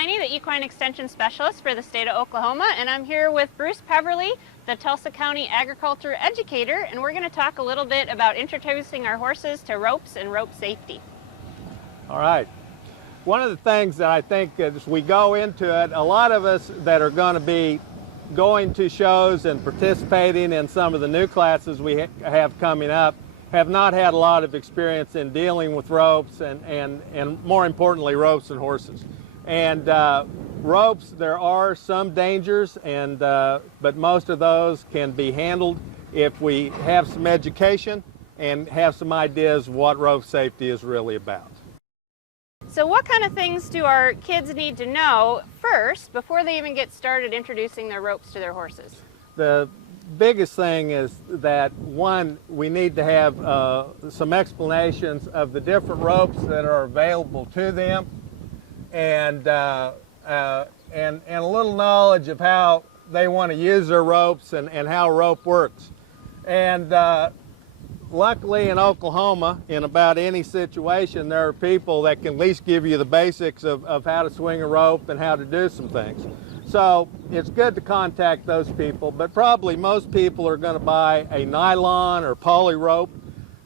Heine, the Equine Extension Specialist for the state of Oklahoma, and I'm here with Bruce Peverly, the Tulsa County Agriculture Educator, and we're going to talk a little bit about introducing our horses to ropes and rope safety. All right. One of the things that I think as we go into it, a lot of us that are going to be going to shows and participating in some of the new classes we have coming up have not had a lot of experience in dealing with ropes and more importantly, ropes and horses. And ropes, there are some dangers, but most of those can be handled if we have some education and have some ideas what rope safety is really about. So what kind of things do our kids need to know first before they even get started introducing their ropes to their horses? The biggest thing is that, one, we need to have some explanations of the different ropes that are available to them, and a little knowledge of how they want to use their ropes and how rope works. And luckily in Oklahoma, in about any situation, there are people that can at least give you the basics of how to swing a rope and how to do some things. So it's good to contact those people, but probably most people are going to buy a nylon or poly rope.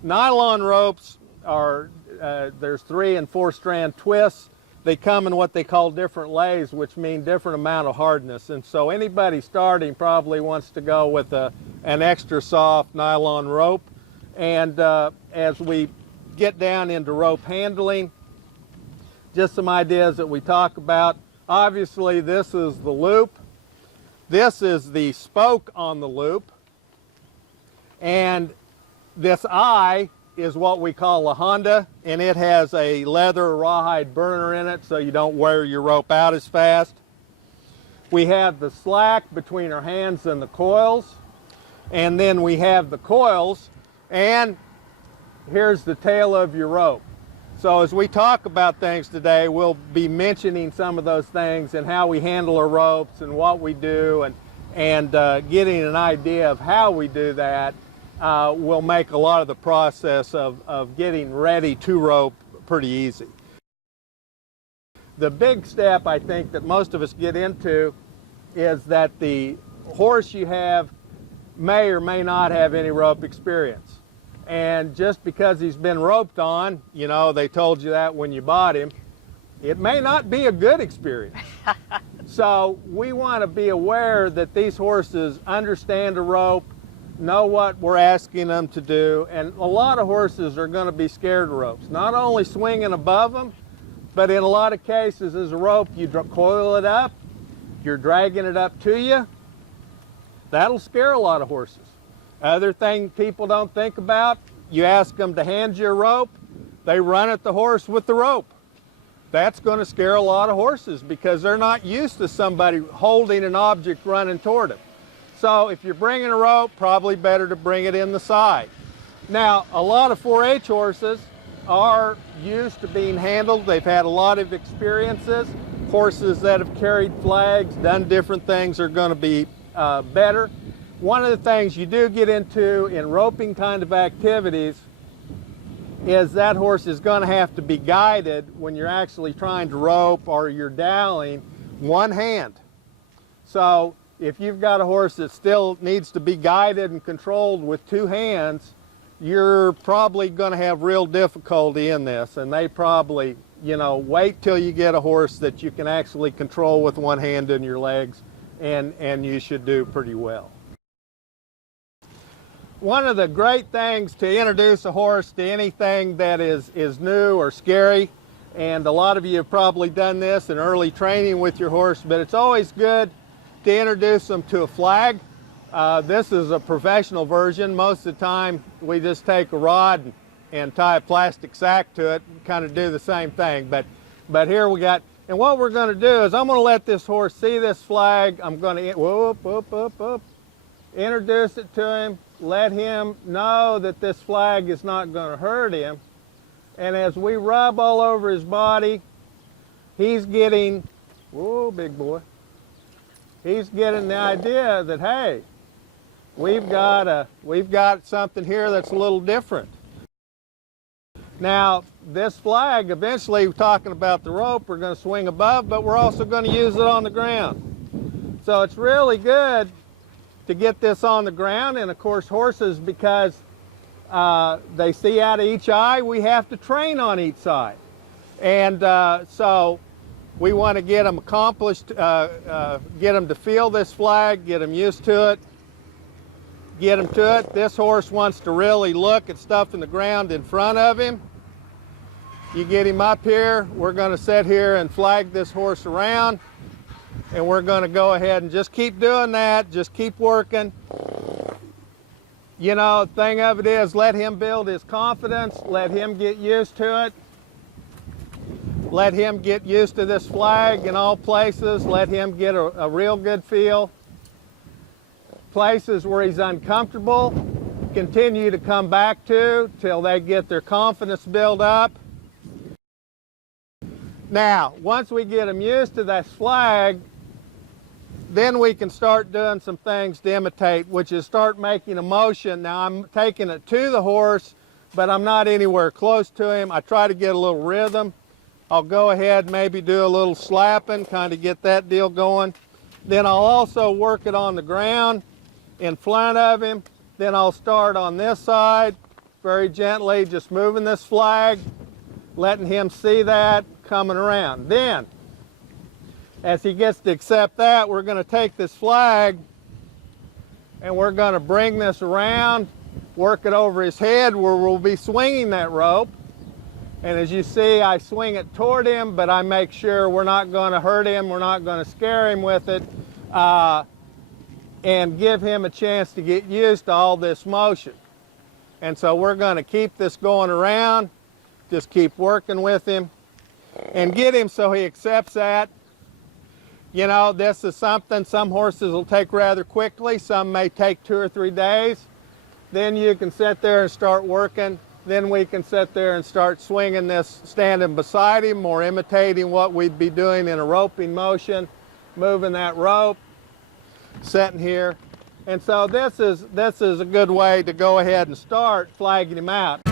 Nylon ropes are, there's 3- and 4-strand twists. They come in what they call different lays, which mean different amount of hardness. And so anybody starting probably wants to go with an extra soft nylon rope. And as we get down into rope handling, just some ideas that we talk about. Obviously, this is the loop. This is the spoke on the loop. And this eye is what we call a Honda, and it has a leather rawhide burner in it so you don't wear your rope out as fast. We have the slack between our hands and the coils, and then we have the coils, and here's the tail of your rope. So as we talk about things today, we'll be mentioning some of those things and how we handle our ropes and what we do, and getting an idea of how we do that will make a lot of the process of getting ready to rope pretty easy. The big step I think that most of us get into is that the horse you have may or may not have any rope experience. And just because he's been roped on, you know, they told you that when you bought him, it may not be a good experience. So we want to be aware that these horses understand a rope, know what we're asking them to do, and a lot of horses are going to be scared of ropes. Not only swinging above them, but in a lot of cases as a rope, you coil it up, you're dragging it up to you. That'll scare a lot of horses. Other thing people don't think about, you ask them to hand you a rope, they run at the horse with the rope. That's going to scare a lot of horses because they're not used to somebody holding an object running toward them. So if you're bringing a rope, probably better to bring it in the side. Now, a lot of 4-H horses are used to being handled. They've had a lot of experiences. Horses that have carried flags, done different things are going to be better. One of the things you do get into in roping kind of activities is that horse is going to have to be guided when you're actually trying to rope or you're doweling one hand. So if you've got a horse that still needs to be guided and controlled with 2 hands, you're probably going to have real difficulty in this, and they probably, you know, wait till you get a horse that you can actually control with 1 hand in your legs, and you should do pretty well. One of the great things to introduce a horse to anything that is new or scary, and a lot of you have probably done this in early training with your horse, but it's always good to introduce them to a flag. This is a professional version. Most of the time we just take a rod and tie a plastic sack to it and kind of do the same thing. But here we got, and what we're going to do is I'm going to let this horse see this flag. I'm going to whoop, introduce it to him, let him know that this flag is not going to hurt him. And as we rub all over his body, he's getting, whoa, big boy, he's getting the idea that, hey, we've got something here that's a little different. Now, this flag, eventually, we're talking about the rope, we're going to swing above, but we're also going to use it on the ground. So it's really good to get this on the ground. And of course, horses, because they see out of each eye, we have to train on each side. And so we want to get them accomplished, get them to feel this flag, get them used to it, get them to it. This horse wants to really look at stuff in the ground in front of him. You get him up here, we're going to sit here and flag this horse around, and we're going to go ahead and just keep doing that, just keep working. You know, the thing of it is, let him build his confidence, let him get used to it. Let him get used to this flag in all places. Let him get a real good feel. Places where he's uncomfortable, continue to come back to till they get their confidence built up. Now, once we get them used to this flag, then we can start doing some things to imitate, which is start making a motion. Now, I'm taking it to the horse, but I'm not anywhere close to him. I try to get a little rhythm. I'll go ahead, maybe do a little slapping, kind of get that deal going. Then I'll also work it on the ground in front of him. Then I'll start on this side, very gently, just moving this flag, letting him see that coming around. Then, as he gets to accept that, we're going to take this flag and we're going to bring this around, work it over his head where we'll be swinging that rope. And as you see, I swing it toward him, but I make sure we're not going to hurt him, we're not going to scare him with it, and give him a chance to get used to all this motion. And so we're going to keep this going around, just keep working with him, and get him so he accepts that. You know, this is something some horses will take rather quickly, some may take 2 or 3 days. Then you can sit there and start working. Then we can sit there and start swinging this, standing beside him or imitating what we'd be doing in a roping motion, moving that rope, sitting here. And so this is a good way to go ahead and start flagging him out.